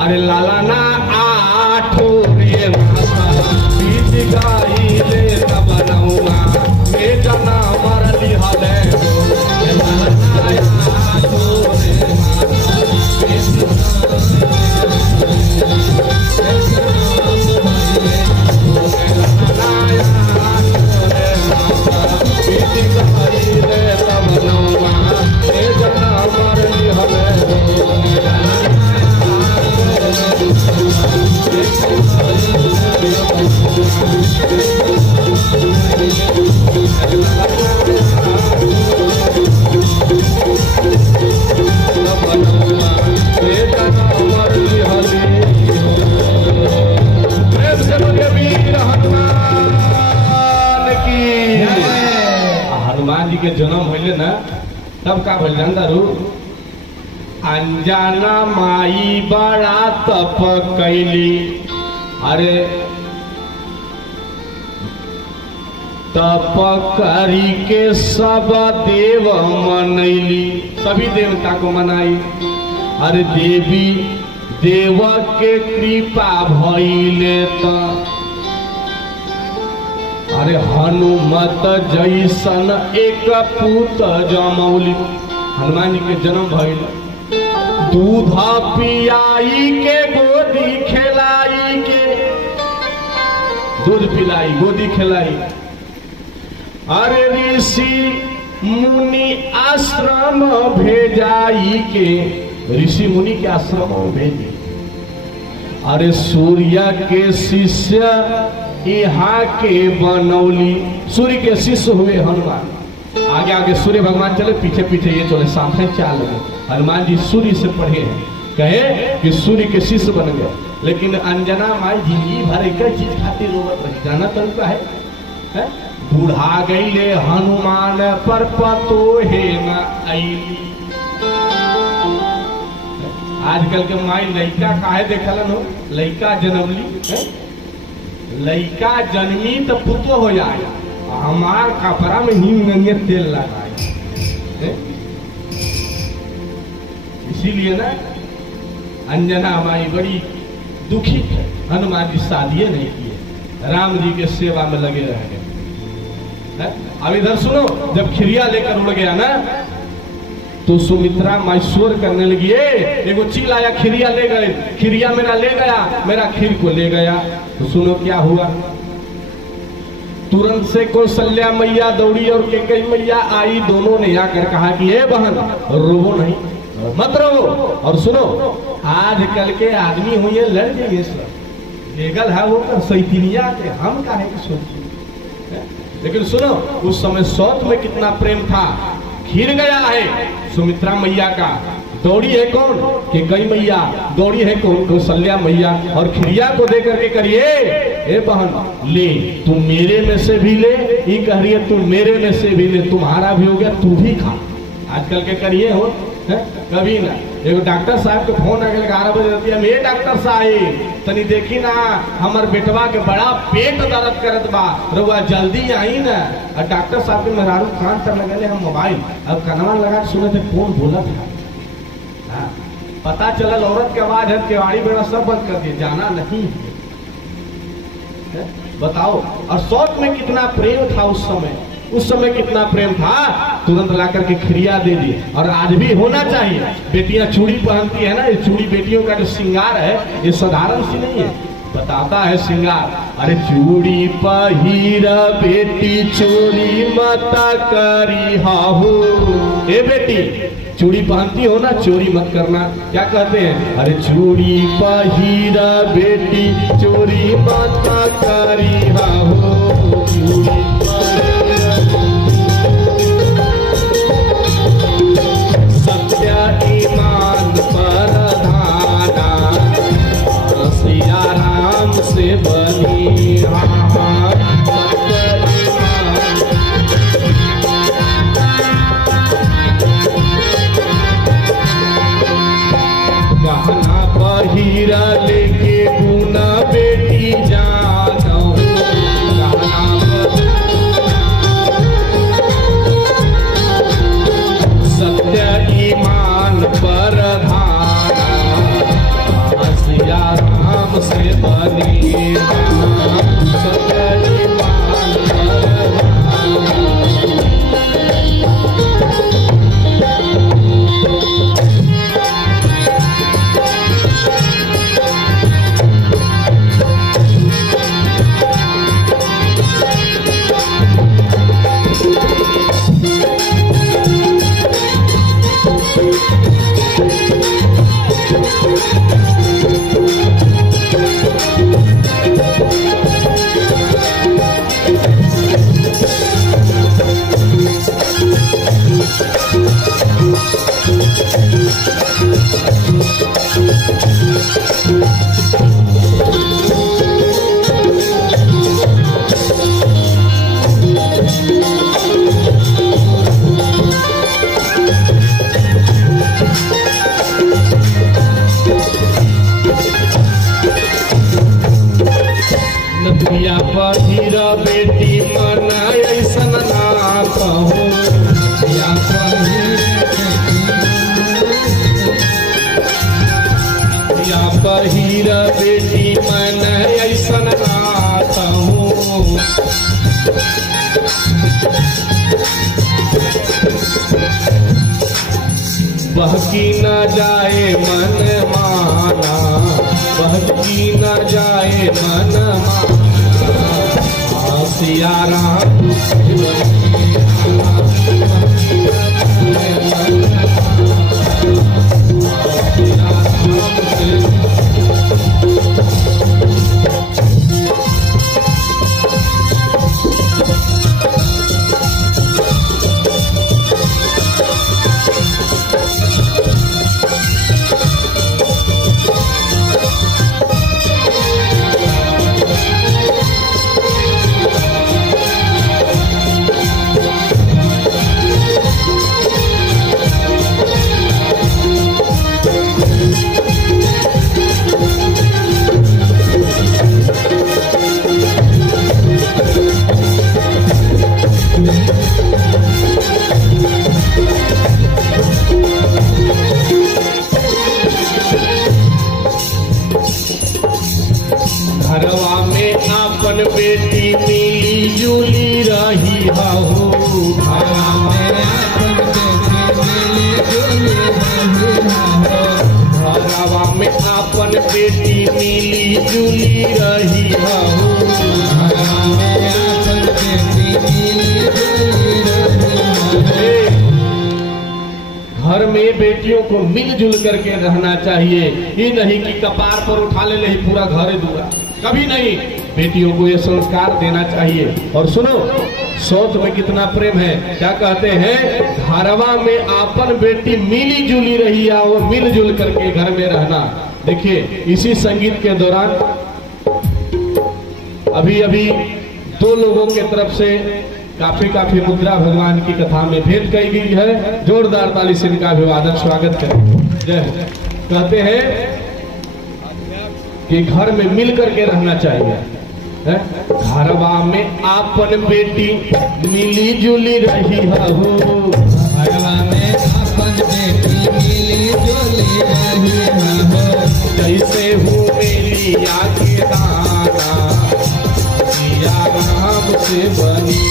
अरे लाला ना आठो रे मासा बीत गाइले तब नौमा बेटा ना मरली हले लाला ना आठो रे मासा बीत गाइले तब नौमा बेटा ना मरली हले हनुमान जी के जन्म होले ना तब का भइल जानदारू अंजाना माई बड़ा तप कैली। अरे तप करी के सब देव मनैली, सभी देवता को मनाई। अरे देवी देव के कृपा भइले त अरे हनुमत जैसन एक पुत जमौली। हनुमान जी के जन्म भइल, दूध पियाई के गोदी खिलाई के, दूध पिलाई गोदी खिलाई। अरे ऋषि मुनि आश्रम भेजाई के, ऋषि मुनि के आश्रम भेजी। अरे सूर्य के शिष्य यहाँ के बनौली, सूर्य के शिष्य हुए हनुमान। आगे आगे सूर्य भगवान चले, पीछे पीछे ये चले, साथ में चाल में। हनुमान जी सूर्य से पढ़े हैं, कहे कि सूर्य के शिष्य बन गए। लेकिन अंजना माई जिंदगी भर एक चीज खातिर रोवत रही, जाना तरीका है? बूढ़ा गईले हनुमान पर पतो है न आईली। आजकल के माई लड़का काहे देखलन हो, लड़का जन्मली, लड़का जन्मी तो पुतो हो जाए, हमार कपड़ा में हींग नंगे तेल लगाए। इसीलिए ना अंजना माई बड़ी दुखी है, हनुमान जी शादी नहीं किए, राम जी के सेवा में लगे रह गए। अब इधर सुनो, जब खिरिया लेकर उड़ गया ना तो सुमित्रा मैसूर करने लगी, एगो चील आया खिरिया ले गए, खिरिया मेरा ले गया, मेरा खीर को ले गया। तो सुनो क्या हुआ, तुरंत से कौशल्या मैया दौड़ी और कैकेयी मैया आई। दोनों ने आकर कहा कि ए बहन रोवो नहीं, मत रो। और सुनो, आजकल के आदमी हुए लड़ जाइए सर, लेगल है वो कर सैतिनिया के, हम काहे की सोचिए। लेकिन सुनो, उस समय सौत में कितना प्रेम था। खीर गया है सुमित्रा मैया का, दौड़ी है कौन? कैकेयी मैया, दौड़ी है कौन? कौशल्या मैया। और खिरिया को दे करके करिए, ए बहन ले, तुम मेरे में से भी ले, ये कह रही है तुम मेरे में से भी ले, तुम्हारा भी हो गया तू भी खा। आजकल के करिए हो है? कभी ना। एगो डॉक्टर साहब के फोन आ गया 11 बजे रहती है, ये डॉक्टर साहब तनी देखी ना हमार बेटवा के बड़ा पेट दर्द करत बा, रउआ जल्दी आई ना। और डॉक्टर साहब के मेहरारू कान पर लगे हम मोबाइल, अब कनवा लगा सुने थे कौन बोला था। पता चला औरत के आवाज है, केवाड़ी बेड़ा सब बंद कर दिए, जाना नहीं है। बताओ, और सौत में कितना प्रेम था उस समय, उस समय कितना प्रेम था। तुरंत ला करके खिरिया दे दी। और आज भी होना चाहिए। बेटियां चूड़ी पहनती है ना, ये चूड़ी बेटियों का जो श्रृंगार है ये साधारण सी नहीं है, बताता है श्रृंगार। अरे चूड़ी पहिरा बेटी चोरी मता करी हाहू। ए बेटी चूड़ी पहनती हो ना, चोरी मत करना। क्या कहते हैं? अरे चूड़ी पहिरा बेटी चोरी मता करी हाहू। चूड़ी सत्य ईमान पर धाना, सिया राम से बनी गहना पहिरा लेके गुना बेटी जानो। सत्य ईमान पर धारा, सिया राम से बनी सत्य ईमान पर पहिरा बेटी मन ऐसन ना कहो। या पहिरा बेटी मन ऐसन ना कहो। बहकी न जाए मन माना, बहकी न जाए मन माना। सिया राम घरवा में आपन बेटी मिली जुली रही हो। घरवा में आपन बेटी मिली जुली रही हो। चाहिए, बेटियों को मिलजुल करके रहना चाहिए। ये नहीं कि कपार पर उठा ले ही पूरा घर दूरा, कभी नहीं। बेटियों को ये संस्कार देना चाहिए। और सुनो, सौत में कितना प्रेम है। क्या कहते हैं, घरवा में आपन बेटी मिली जुली रही और मिलजुल करके घर में रहना। देखिए इसी संगीत के दौरान अभी अभी दो लोगों के तरफ से काफी मुद्रा भगवान की कथा में भेंट की गई है। जोरदार ताली से इनका अभिवादन स्वागत करें। जय। कहते हैं कि घर में मिल करके रहना चाहिए। घरवा में आपन बेटी मिली जुली रही हो, घरवा में आपन बेटी मिली जुली रही हो। जैसे हूँ मेरी आगे दाना सिया राम से बनी।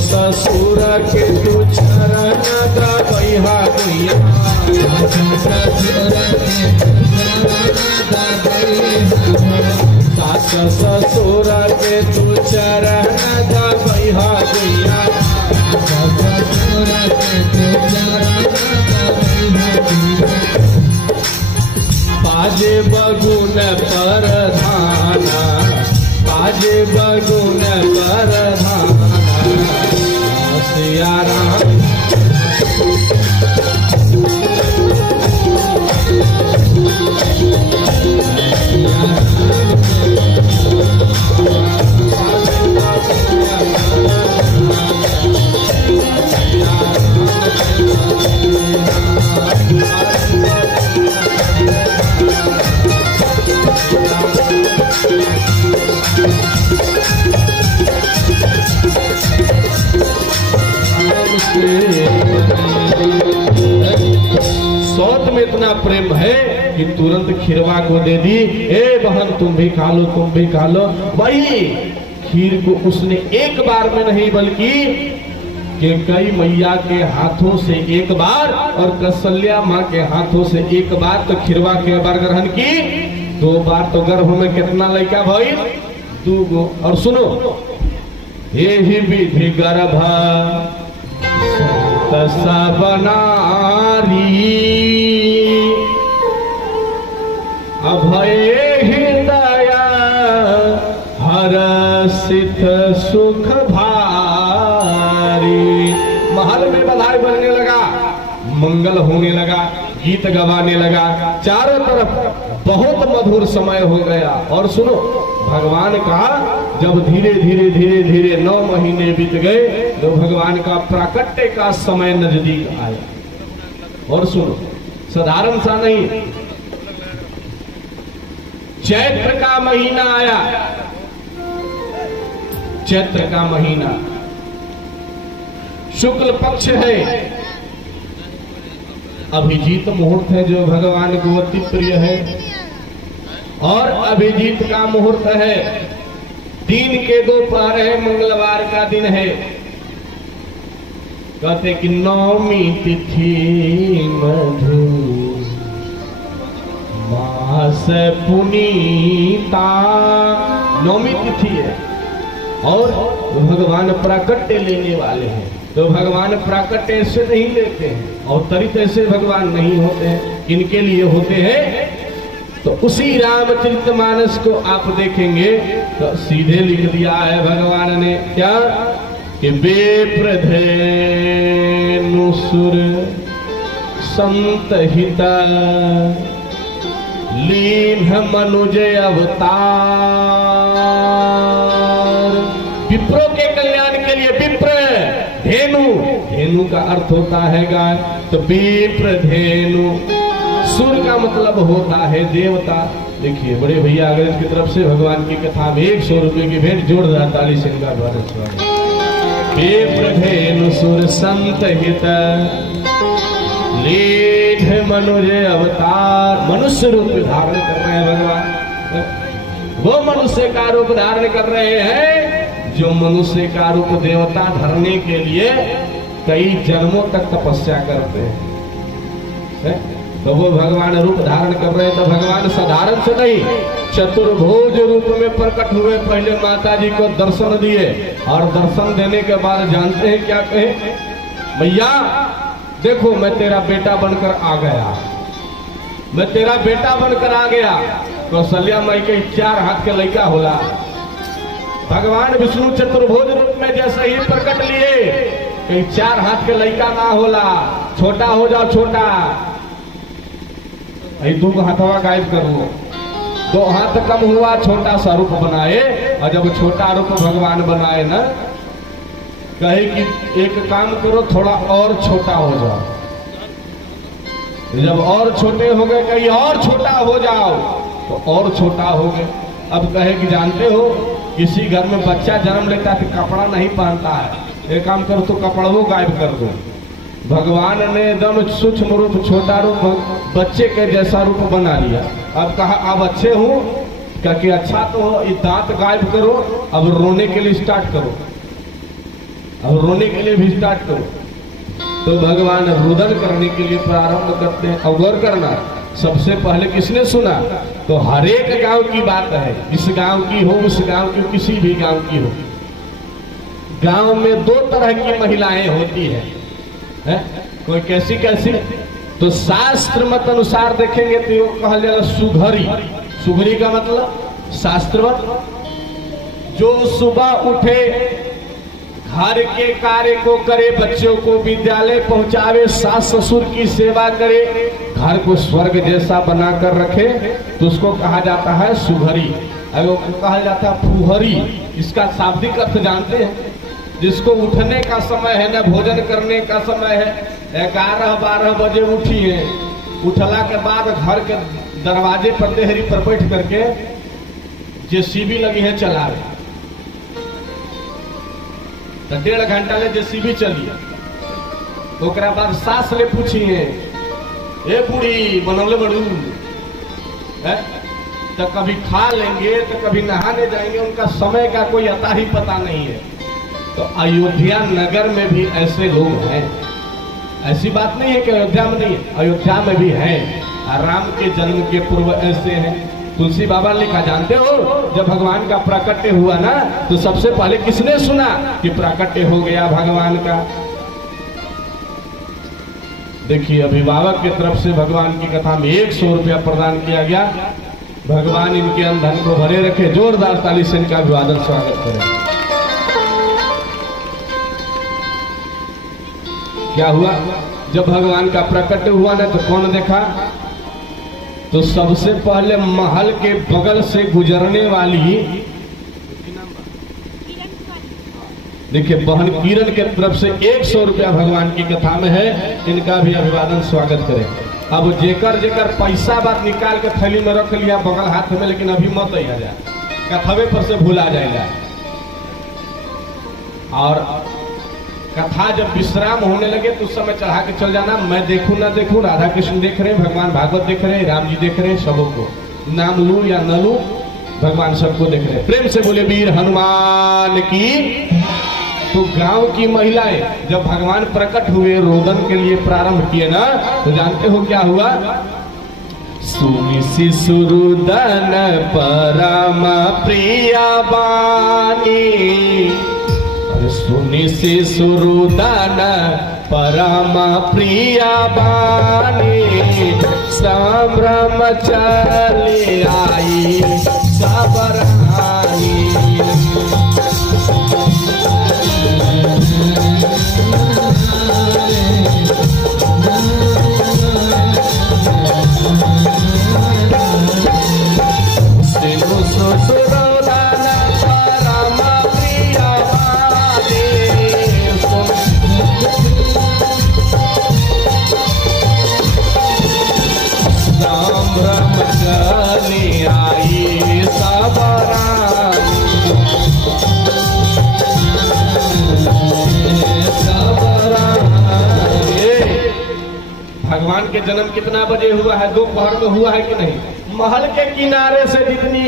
ससुर के तू चरण दबैहा गुइया, सास ससुर के तू चरण दबैहा गुइया, बाजे बगुन पर धाना, बाजे बगुन पर धाना सिया राम। सौत में इतना प्रेम है कि तुरंत खीरवा को दे दी। ए बहन तुम भी खा लो, तुम भी खा लो। वही खीर को उसने एक बार में नहीं बल्कि कि कई मैया के हाथों से एक बार और कौशल्या माँ के हाथों से एक बार, तो खीरवा के बार ग्रहण की, दो बार तो गर्भ में कितना लड़का भाई, दो गो। और सुनो, यही विधि गर्भ बनारी अभय हृदय हरसित सुख भारी। महल में बधाई बनने लगा, मंगल होने लगा, गीत गवाने लगा, चारों तरफ बहुत मधुर समय हो गया। और सुनो, भगवान का जब धीरे धीरे धीरे धीरे 9 महीने बीत गए तो भगवान का प्राकट्य का समय नजदीक आया। और सुनो, साधारण सा नहीं, चैत्र का महीना आया, चैत्र का महीना शुक्ल पक्ष है, अभिजीत मुहूर्त है जो भगवान को अति प्रिय है। और अभिजीत का मुहूर्त है, दिन के दोपहर है, मंगलवार का दिन है। कहते कि नौमी तिथि मधु मास पुनीता, नौमी तिथि है और भगवान प्राकट्य लेने वाले हैं। तो भगवान प्राकट्य ऐसे नहीं लेते हैं, अवतरित ऐसे भगवान नहीं होते हैं, इनके लिए होते हैं। तो उसी रामचरितमानस को आप देखेंगे तो सीधे लिख दिया है भगवान ने, क्या कि बेप्रधेनुसुर संत हिता लीन मनुज अवतार। विप्रो के कल्याण धेनु का अर्थ होता है गाय, तो विप्रधेनु सुर का मतलब होता है देवता। देखिए बड़े भैया अगर इसकी तरफ से भगवान की कथा में 100 रुपए की भेंट जोरदार ताली से इनका भारत स्वागत। विप्रधेनु सुर संत हित लीढ़ मनुज अवतार, मनुष्य रूप धारण कर रहे हैं भगवान। वो मनुष्य का रूप धारण कर रहे हैं जो मनुष्य का रूप देवता धरने के लिए कई जन्मों तक तपस्या करते हैं। तो वो भगवान रूप धारण कर रहे हैं। तो भगवान साधारण से नहीं, चतुर्भुज रूप में प्रकट हुए। पहले माता जी को दर्शन दिए और दर्शन देने के बाद जानते हैं क्या कहे, मैया देखो मैं तेरा बेटा बनकर आ गया, मैं तेरा बेटा बनकर आ गया। कौशल्या माई के 4 हाथ के लड़का होला। भगवान विष्णु चतुर्भुज रूप में जैसे ही प्रकट लिए, कहीं 4 हाथ के लड़का ना होला, छोटा हो जाओ छोटा, 2 हाथवा गायब करो, 2 हाथ कम हुआ, छोटा सा रूप बनाए। और जब छोटा रूप भगवान बनाए ना, कहे कि एक काम करो थोड़ा और छोटा हो जाओ। जब और छोटे हो गए, कहीं और छोटा हो जाओ, तो और छोटा हो गए। अब कहे कि जानते हो किसी घर में बच्चा जन्म लेता है तो कपड़ा नहीं पहनता है, एक काम करो तो कपड़ों गायब कर दो। भगवान ने एकदम सूक्ष्म रूप छोटा रूप बच्चे के जैसा रूप बना लिया। अब कहा अब अच्छे हूँ, क्या कि अच्छा तो हो, ये दांत गायब करो, अब रोने के लिए स्टार्ट करो, अब रोने के लिए भी स्टार्ट करो। तो भगवान रुदन करने के लिए प्रारंभ करते हैं। अवगौर करना, सबसे पहले किसने सुना, तो हरेक गांव की बात है, इस गांव की हो उस गांव की, किसी भी गांव की हो। गांव में 2 तरह की महिलाएं होती है, कोई कैसी कैसी, तो शास्त्र मत अनुसार देखेंगे तो कहा जाएगा सुघरी। सुघरी का मतलब शास्त्रवत, जो सुबह उठे, घर के कार्य को करे, बच्चों को विद्यालय पहुंचावे, सास ससुर की सेवा करे, घर को स्वर्ग जैसा बनाकर रखे, तो उसको कहा जाता है सुघरी। अगर कहा जाता है फुहरी, इसका शाब्दिक अर्थ जानते हैं, जिसको उठने का समय है न भोजन करने का समय है, 11-12 बजे उठी है, उठला के बाद घर के दरवाजे पर देहरी पर बैठ करके जेसीबी लगी है चलावे, तो 1.5 घंटा ले जेसीबी चलिए। ओकरा बाद सास ले पूछी है, ए बूढ़ी बनौले बड़ू है, तो कभी खा लेंगे तो कभी नहाने जाएंगे, उनका समय का कोई अता ही पता नहीं है। तो अयोध्या नगर में भी ऐसे लोग हैं, ऐसी बात नहीं है कि अयोध्या में नहीं है, अयोध्या में भी है। राम के जन्म के पूर्व ऐसे हैं। तुलसी बाबा ने लिखा, जानते हो जब भगवान का प्राकट्य हुआ ना, तो सबसे पहले किसने सुना कि प्राकट्य हो गया भगवान का। देखिए अभिभावक की तरफ से भगवान की कथा में 100 रुपया प्रदान किया गया। भगवान इनके अंधन को भरे रखे। जोरदार ताली से इनका अभिवादन स्वागत करें। क्या हुआ, जब भगवान का प्रकट हुआ ना, तो कौन देखा, तो सबसे पहले महल के बगल से गुजरने वाली, देखिए बहन किरण के तरफ से 100 रुपया भगवान की कथा में है, इनका भी अभिवादन स्वागत करें। अब जेकर जेकर पैसा बात निकाल के थैली में रख लिया बगल हाथ में, लेकिन अभी मत आ जाए, कथवे पर से भूला जाएगा। और कथा जब विश्राम होने लगे तो उस समय चढ़ा के चल जाना। मैं देखूं ना देखूं, राधा कृष्ण देख रहे हैं, भगवान भागवत देख रहे हैं, राम जी देख रहे हैं, सबों को नाम लू या न लू, भगवान सबको देख रहे हैं। प्रेम से बोले वीर हनुमान की। तो गांव की महिलाएं जब भगवान प्रकट हुए, रोदन के लिए प्रारंभ किए ना, तो जानते हो क्या हुआ, सुनि शिशुरुदन परम प्रिया बानी, सुनि शिशुरुदन परम प्रिया बानी, संभ्रम चली आई सबरानी। भगवान के जन्म कितना बजे हुआ है? दोपहर में हुआ है कि नहीं? महल के किनारे से जितनी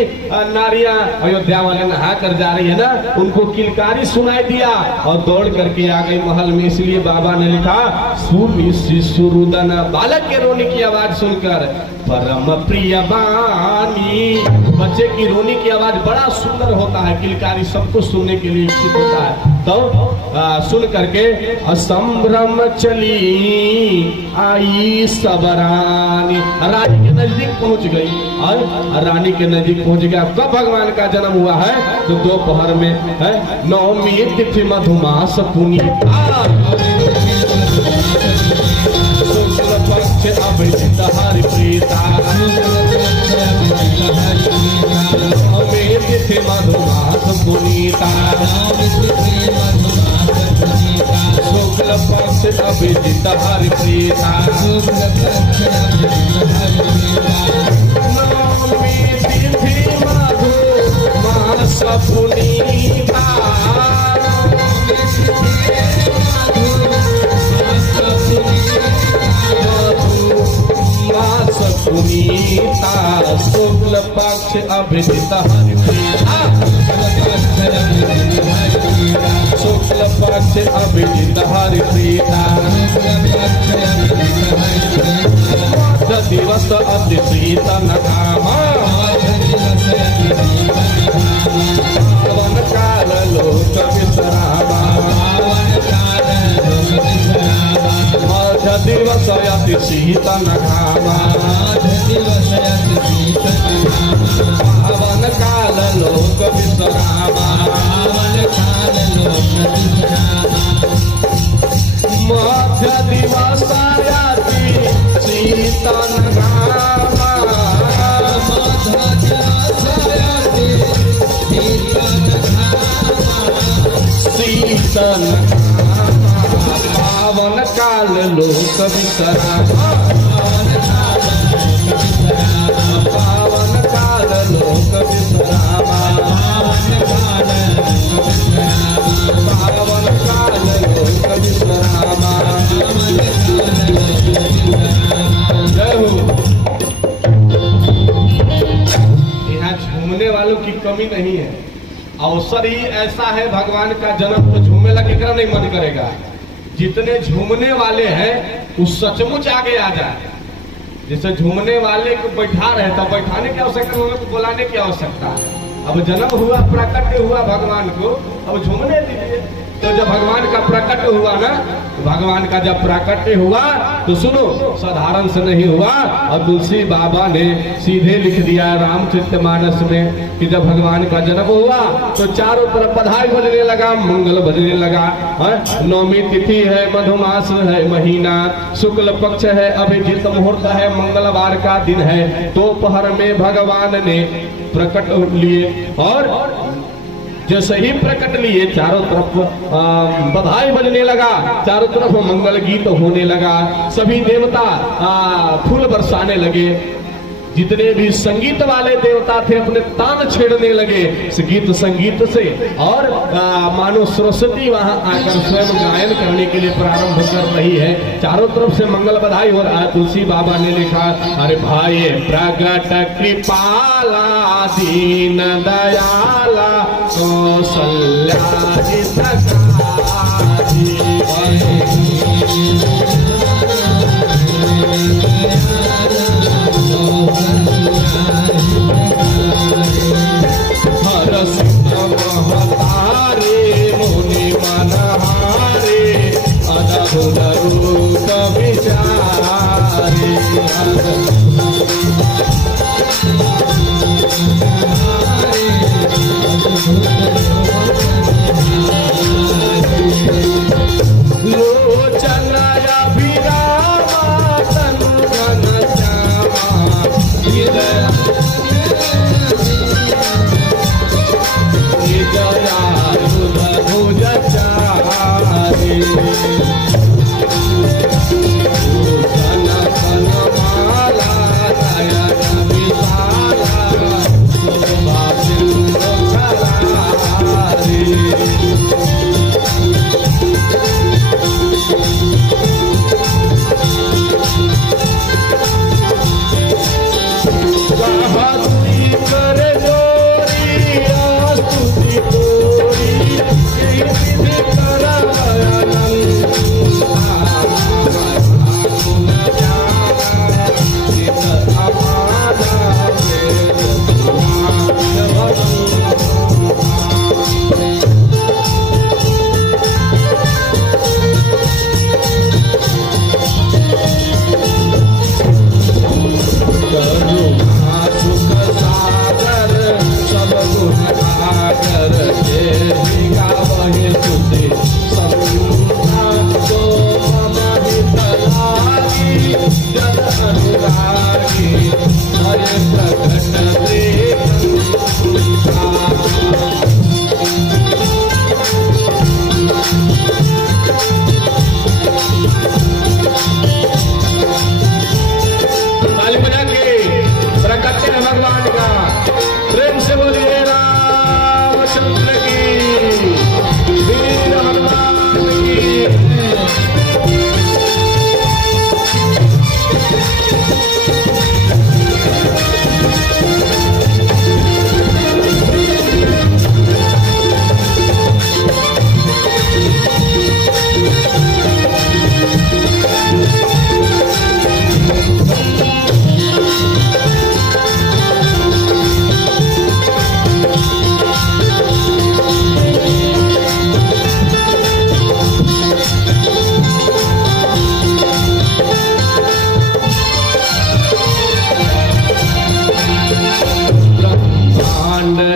नारियां अयोध्या वाले नहा कर जा रही है ना, उनको किलकारी सुनाई दिया और दौड़ करके आ गई महल में। इसलिए बाबा ने लिखा सुमी शिशुरुदन, बालक के रोने की आवाज सुनकर परम प्रिय बानी। बच्चे की रोने की आवाज बड़ा सुंदर होता है, किलकारी सबको सुनने के लिए इच्छुक होता है। तो सुन करके असंभ्रम चली आई सब रानी, रानी के नजदीक पहुंच गई और रानी के नजदीक पहुंच गया। कब भगवान का जन्म हुआ है? तो दोपहर में है, नवमी तिथि मधुमास पुनीता, शुक्ल पक्ष अभिजित हरि प्रीता, नवमी तिथि मधुमास पुनीता, शुक्ल पक्ष अभिजित हरि प्रीता, नवमी तिथि मधुमास पुनीता, पुनीता, शुक्ल पक्ष अभिजित हरि प्रीता, शुक्ल पक्ष अभिजित हरि प्रीता, दिवस अति प्रीतम नामा, पावन काल लोक विश्रामा, मध्य दिवस अति शीतल घामा, पावन काल लोक विश्रामा, मध्य दिवस अति शीतल घामा, शीतल पावन काल लोक विश्रामा, पावन काल लोक विश्रामा, पावन काल लोक विश्रामा। जय हो। यहाँ झूमने वालों की कमी नहीं है, अवसर ही ऐसा है भगवान का जन्म, तो झूमे लगे क्या नहीं मन करेगा। जितने झूमने वाले हैं वो सचमुच आगे आ जाए। जैसे झूमने वाले को बैठा रहे तो बैठाने की आवश्यकता, उनको बुलाने की आवश्यकता है। अब जन्म हुआ, प्राकट्य हुआ भगवान को, अब झूमने दीजिए। तो जब भगवान का प्राकट्य हुआ ना, तो भगवान का जब प्राकट्य हुआ तो सुनो, साधारण से नहीं हुआ। और तुलसी बाबा ने सीधे लिख दिया रामचरितमानस में कि जब भगवान का जन्म हुआ तो चारों तरफ बधाई बजने लगा, मंगल बजने लगा। नौमी तिथि है, मधुमास है महीना, शुक्ल पक्ष है, अभिजीत मुहूर्त है, मंगलवार का दिन है। दोपहर में भगवान ने प्रकट लिए और जैसे ही प्रकट लिए चारों तरफ बधाई बजने लगा, चारों तरफ मंगल गीत होने लगा, सभी देवता फूल बरसाने लगे। जितने भी संगीत वाले देवता थे अपने तान छेड़ने लगे इस गीत संगीत से, और मानो सरस्वती वहां आकर स्वयं गायन करने के लिए प्रारंभ कर रही है। चारों तरफ से मंगल बधाई हो रहा है। तुलसी बाबा ने लिखा, अरे भाई प्रगट कृपाला दीन दयाला कौशल्या हरे मुनि मनहारे अद्भुत रूप विचारे,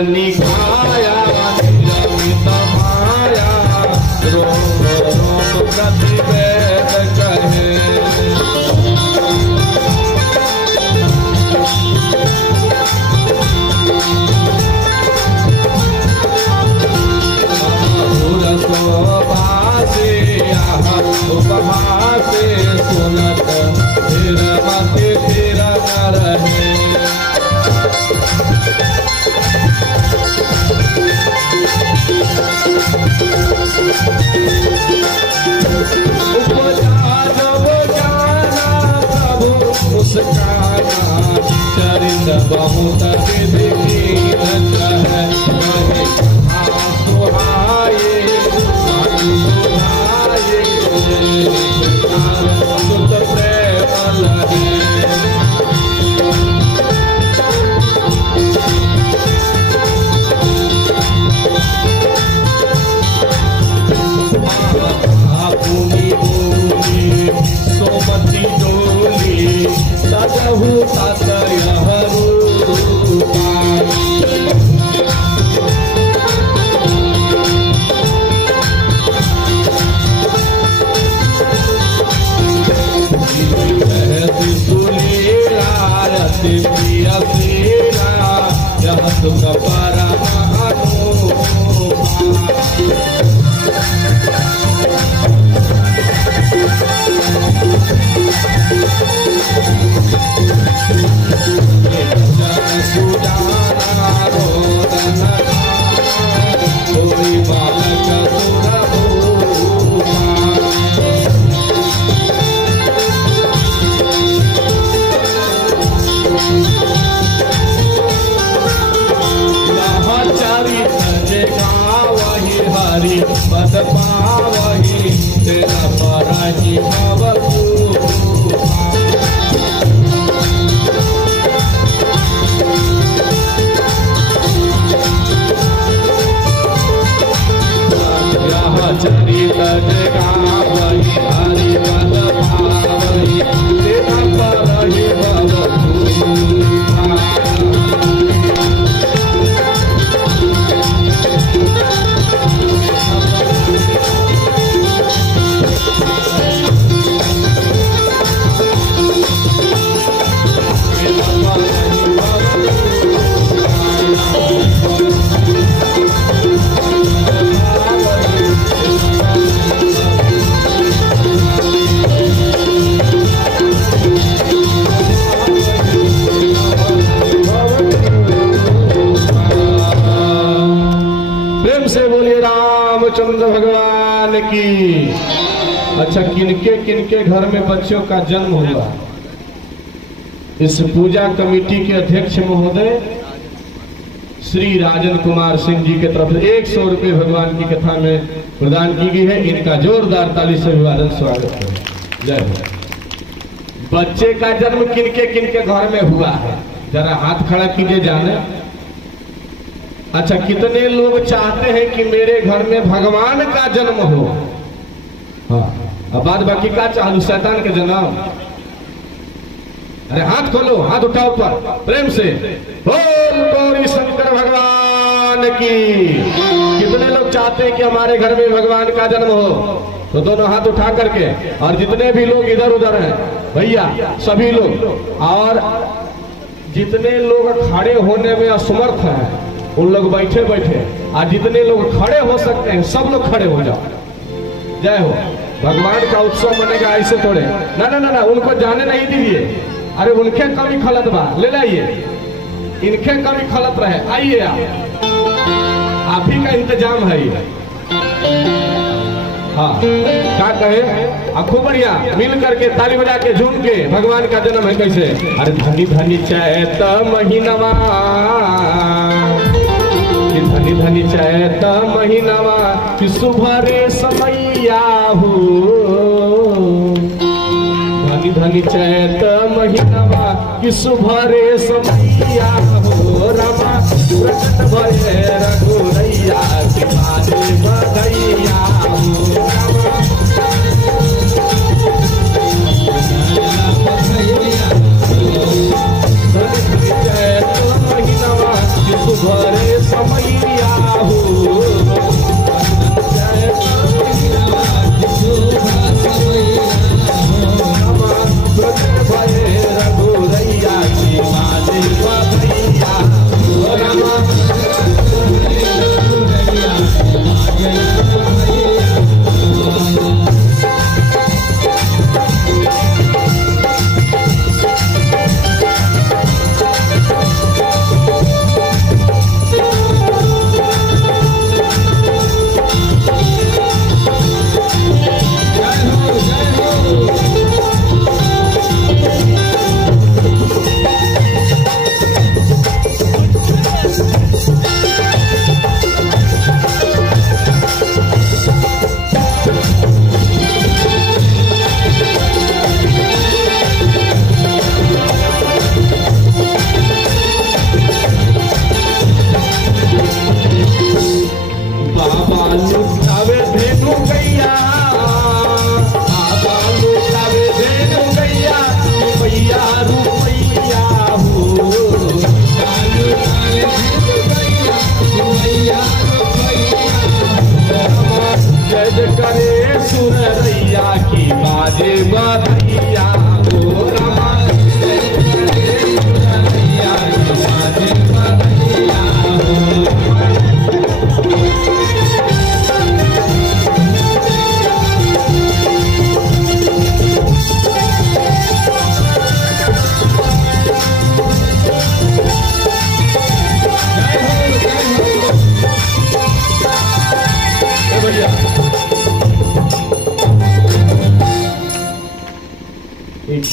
निकाया निरमित माया रोम रोम प्रति वेद कहे उपहासे सुनत फिर मति फिर न रहे प्रभु मुस्काना चरित बहुत सुहाये सुत प्रेम लगे भूमि भूमि सोमती डोली सजहु सतयह रूपा तुम सुजाना रोदन कोई बालक वही हरि पद पावही तेरा पराही भवतु चरित जगावही हरि पद पावही तेरा पराही भवतु रामचंद्र भगवान की। अच्छा, किनके किनके घर में बच्चों का जन्म हुआ? इस पूजा कमेटी के अध्यक्ष महोदय श्री राजन कुमार सिंह जी के तरफ से 100 रुपये भगवान की कथा में प्रदान की गई है। इनका जोरदार ताली से अभिवादन स्वागत है। जय हो। बच्चे का जन्म किनके किनके घर में हुआ है? जरा हाथ खड़ा कीजिए जाने। अच्छा, कितने लोग चाहते हैं कि मेरे घर में भगवान का जन्म हो? हाँ, अब बाद बाकी का चाहूं, शैतान के जन्म? अरे हाथ खोलो, हाथ उठाओ ऊपर प्रेम से, बोल गौरी शंकर भगवान की। कितने लोग चाहते हैं कि हमारे घर में भगवान का जन्म हो? तो दोनों हाथ उठा करके, और जितने भी लोग इधर उधर हैं भैया, सभी लोग, और जितने लोग खड़े होने में असमर्थ हैं उन लोग बैठे बैठे, और जितने लोग खड़े हो सकते हैं सब लोग खड़े हो जाओ। जय हो। भगवान का उत्सव मनेगा ऐसे थोड़े, ना ना ना ना, उनको जाने नहीं दीजिए। अरे उनके कभी खलत बा, ले लाइए, इनके कभी खलत रहे, आइए आप ही का इंतजाम है। हाँ, क्या कहे? खूब बढ़िया मिल करके ताली बजा के झूम के भगवान का जन्म है कैसे? अरे धनी धनी चैत महीनवा, धनी धनी चैत महीनवा कि सुभरे समैया हो। धनी धनी चैत महीनवा कि सुभरे समैया हो। रामा प्रकट भये रघुरैया के बारे बधैया हो। धनी धनी चैत महीनवा कि सुभरे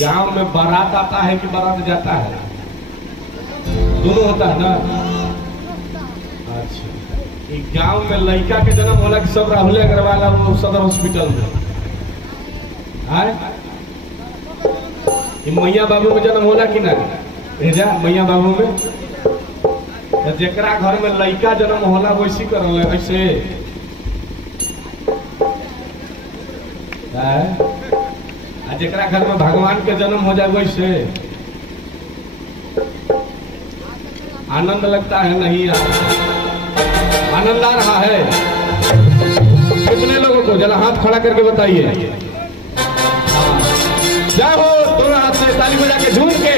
गांव में बारात आता है कि बारात जाता है? दोनों होता है ना। अच्छा, गांव में लड़का के जन्म होला कि सब राहुल अग्रवाल वो सदर हॉस्पिटल में मैया बाबू में जन्म होला कि ना? भेजा मैया बाबू में जेकरा घर में लड़का जन्म होला वैसी करल ऐसे जेकरा घर में भगवान के जन्म हो जाए वैसे आनंद लगता है? नहीं आनंद आ रहा है? कितने लोगों को जरा हाथ खड़ा करके बताइए। जय हो, दोनों हाथ से ताली बजा के झूम के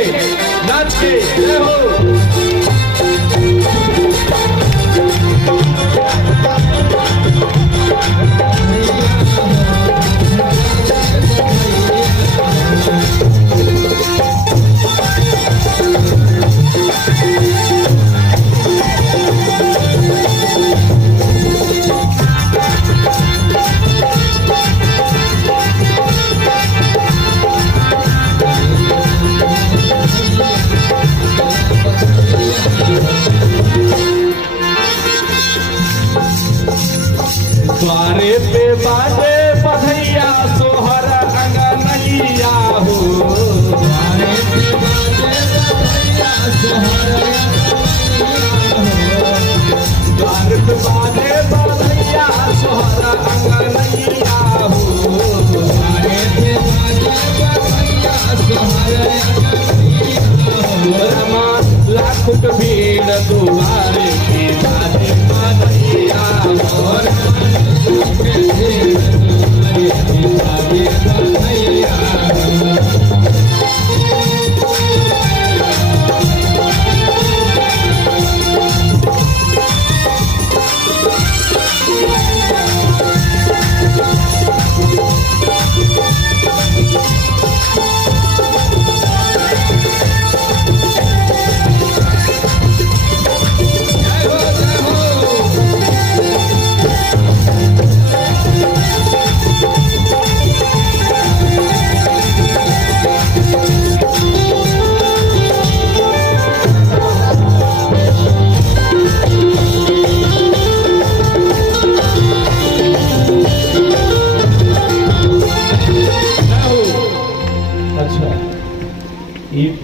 नाच के जय हो। द्वारे पे बाजे बधैया सोहर अंगनैया हो। द्वारे पे बाजे बधैया सोहर द्वारे पे बाजे बधैया सोहर अंगनैया हो। द्वारे पे बाजे बधैया सोहर रमा लाख भीड़ दुआरे पे बाजे बधैया सोहर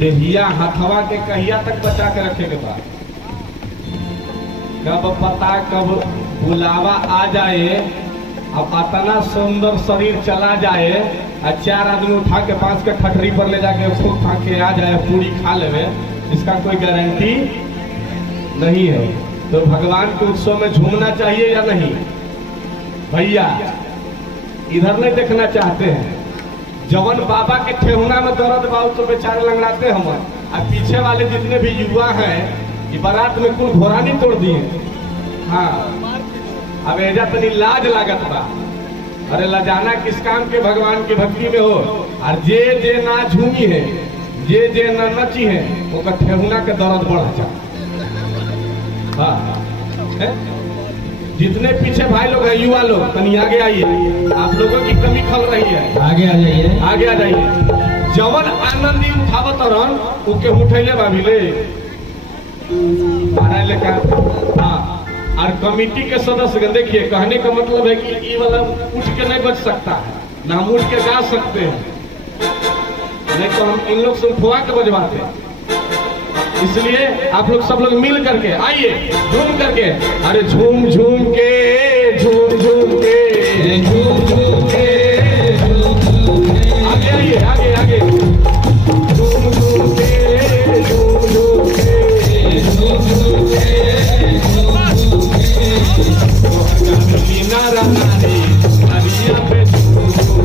देहिया हथवा के कहिया तक बचा के रखे के बाद कब पता कब बुलावा आ जाए अब इतना सुंदर शरीर चला जाए और 4 आदमी उठा के 5 के ठठरी पर ले जाके उसको खा के आ जाए पूरी खा ले, इसका कोई गारंटी नहीं है। तो भगवान के उत्सव में झूमना चाहिए या नहीं? भैया इधर नहीं देखना चाहते हैं। जवन बाबा के ठेहुना में दर्द बाबू तो बेचारे लंगड़ाते हम, और पीछे वाले जितने भी युवा हैं ये बारात में कुल घोरानी तोड़ दिए। हाँ, अब एजा तनी लाज लागत बा। अरे लजाना किस काम के? भगवान की भक्ति में हो। और जे ना झूमी है, जे ना नची है, वो का ठेहुना के दर्द बढ़ जा। हाँ, जितने पीछे भाई लोग हैं, युवा लोग, तनी आगे आइए। आप लोगों की कमी खल रही है, आगे आ जाइए, आगे आ जाइए। जवन आनंदी उठावत रन उके उठैले भाभी मारा लेका। हाँ, और कमेटी के सदस्य देखिए, कहने का मतलब है कि ये वाला उठ के नहीं बच सकता है, ना हम उठ के गा सकते हैं, नहीं तो हम इन लोग से उठवा के बजवाते हैं। इसलिए आप लोग सब लोग मिल करके आइए, झूम करके, अरे झूम झूम के, झूम झूम के, झूम झूम के, आगे आइए, आगे आगे, झूम झूम के, झूम झूम के, झूम झूम के, नारा नारी नारिया पे झूम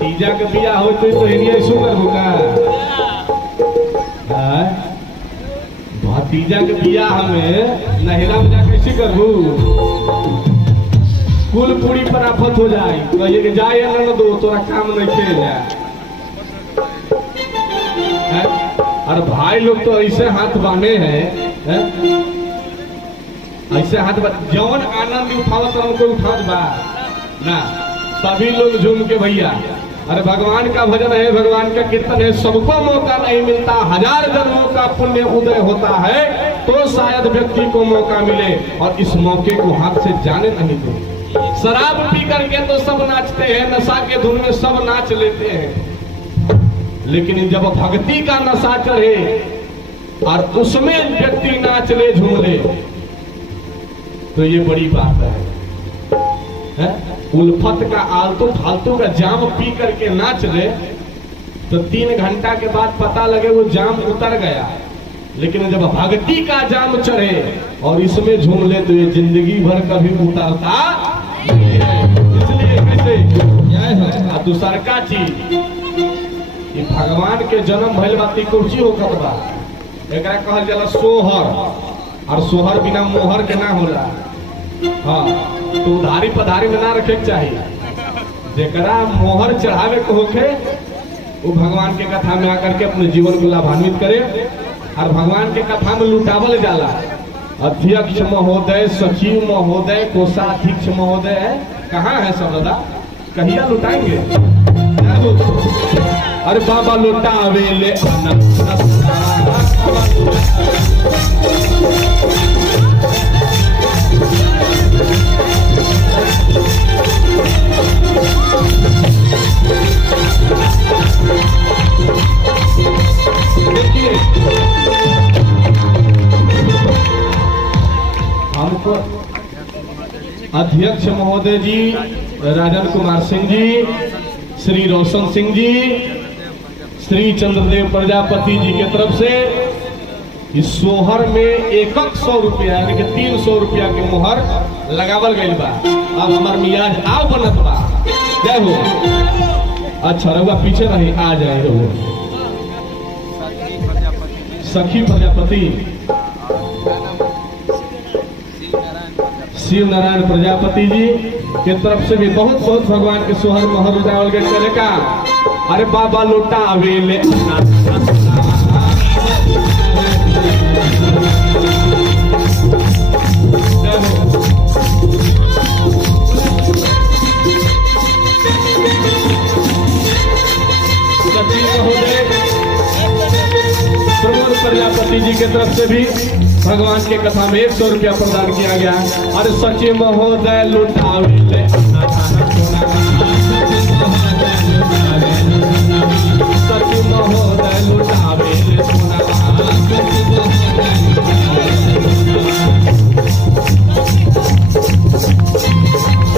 भतीजा के बियाह होते तो हिरिया शुगर होगा। भतीजा के बियाह में नहिरा में जा कैसे करबू? कुल पूरी पर आफत हो जाए, कहिए कि जाए न दो तोरा काम नहीं खेल जाए। और भाई लोग तो ऐसे हाथ बांधे हैं, ऐसे हाथ जौन आनंद उठावत कोई उठावत बा ना, सभी लोग झूम के भैया। अरे भगवान का भजन है, भगवान का कीर्तन है, सबको मौका नहीं मिलता। 1000 जन्मों का पुण्य उदय होता है तो शायद व्यक्ति को मौका मिले, और इस मौके को हाथ से जाने नहीं दो। शराब पी करके तो सब नाचते हैं, नशा के धुन में सब नाच लेते हैं, लेकिन जब भक्ति का नशा चढ़े और उसमें व्यक्ति नाच ले झूम ले तो ये बड़ी बात है। उल्फत का आलतू फालतू का जाम पी करके नाच ले तो 3 घंटा के बाद पता लगे वो जाम उतर गया, लेकिन जब भक्ति का जाम चढ़े और इसमें झूम ले तो ये जिंदगी भर कभी उतरता नहीं है। इसलिए कैसे दूसर का चीज ये भगवान के जन्म भइल बाती कुर्सी होकर बा, एकरा कहल जाला सोहर, और सोहर बिना मोहर के ना होला। हाँ, तो उधारी पधारी में ना रखे के चाहिए। जेकरा मोहर चढ़ावे को होके वो भगवान के कथा में आकर के अपने जीवन को लाभान्वित करे, और भगवान के कथा में लुटावल जाला। अध्यक्ष महोदय, सचिव महोदय, कोषाध्यक्ष महोदय कहाँ है सब दादा? कहिया लुटाएंगे? अरे बाबा लुटावे ले देखिए हमको अध्यक्ष महोदय जी, राजन कुमार सिंह जी, श्री रोशन सिंह जी, श्री चंद्रदेव प्रजापति जी के तरफ से इस सोहर में 100 रुपया यानी कि 300 रुपया की मोहर लगावल गई बा। अब हमार मियाज आओ बनत बा। जय हो। अच्छा रहुआ पीछे रही, आ जाए रहुआ। सखी प्रजापति, शिव नारायण प्रजापति जी के तरफ से भी बहुत बहुत भगवान के सोहर मोहर उठावल गए। चले का अरे बाबा लुटा अवेले प्रमोद प्रजापति जी के तरफ से भी भगवान के कथा में 100 रुपया प्रदान किया गया। अरे सचिव महोदय लुटावे सचिव महोदय लुटावे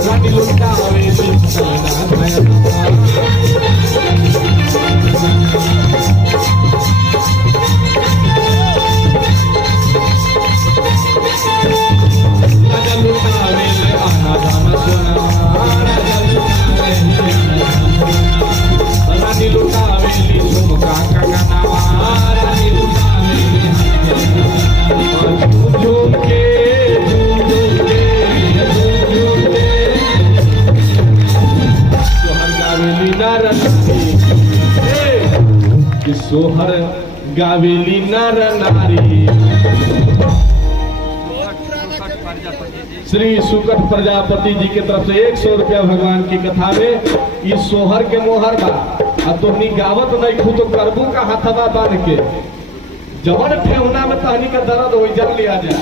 रानी लुटावे सोहर गावेली नर नारी। श्री सुकट प्रजापति जी के तरफ से 100 रुपया भगवान की कथा में। इस सोहर के मोहर बा अब तुमनी गावत नहीं खुद तो करबू का हाथवा बांध के जबर ठेहुना में तहनी का दर्द हो जल लिया जाए।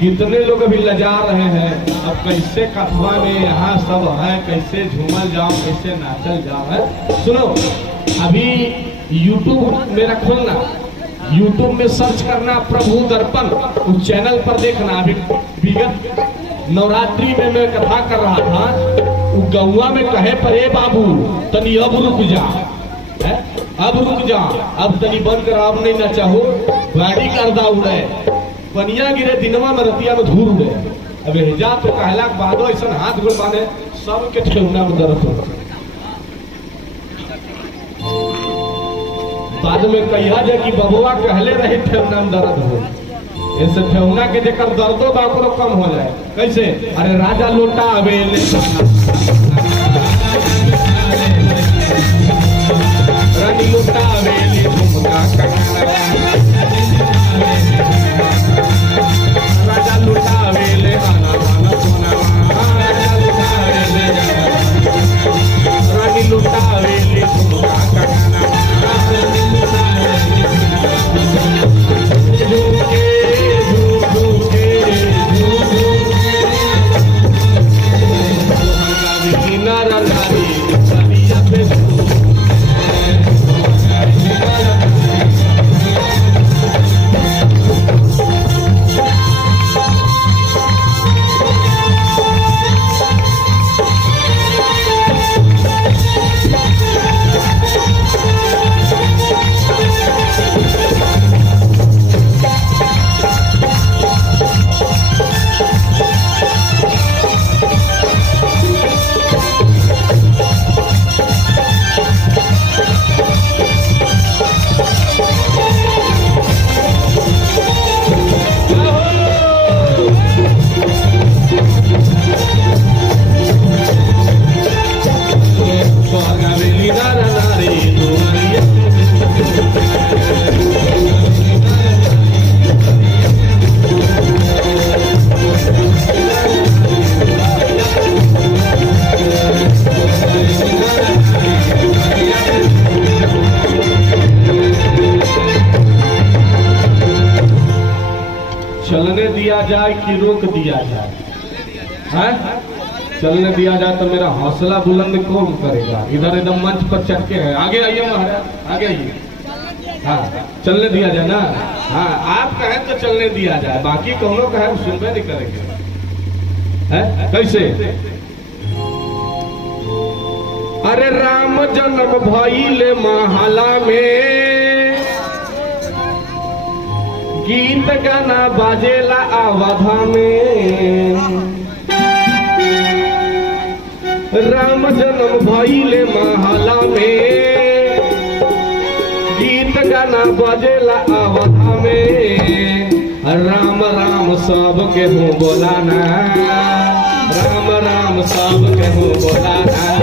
कितने लोग अभी लजा रहे हैं अब कैसे कथवा में यहाँ सब है, कैसे झूमल जाओ, कैसे नाचल जाओ है। सुनो अभी यूट्यूब मेरा खोलना, यूट्यूब में सर्च करना प्रभु दर्पण, उस चैनल पर देखना। अभी विगत नवरात्रि में मैं कथा कर रहा था, वो गौवा में कहे पर ए बाबू तनी अब रुक जा, अब रुक जा, अब तनी बंद कर, अब नहीं ना चाहो गाड़ी करदा उड़े पनिया गिरे दिनवा में रतिया में धूल उड़े। अब जा तो कहला बाद ऐसा हाथ गोड़ बांधे सबके ठेहुना में दर्द हो। बाद में कहिया जाए कि बबुआ कहले रहे ठेहुना में दर्द हो, ऐसे ठेहुना के जेकर दर्दो बाको कम हो जाए। कैसे? अरे राजा लोटा अवेले रानी लोटा अवेले झुमका राजा लोटा अवेले गाना गाना सोना रानी लोटा अवेले झुमका जाए कि रोक दिया जाए? हैं? चलने दिया जाए तो मेरा हौसला बुलंद कौन करेगा? इधर एकदम मंच पर चढ़के है। आगे आइए महाराज, आगे आइए। हाँ चलने दिया जाए ना। हाँ आप कहें तो चलने दिया जाए, बाकी कौनों कहे सुनबे नहीं करेंगे। है कैसे? अरे राम जन्म भइले महला में गीत गाना बाजेला अवधा में। राम जन्म भइले महला में गीत गाना बाजेला अवधा में। राम राम सब केहू बोलाना, राम राम सब केहू बोलाना।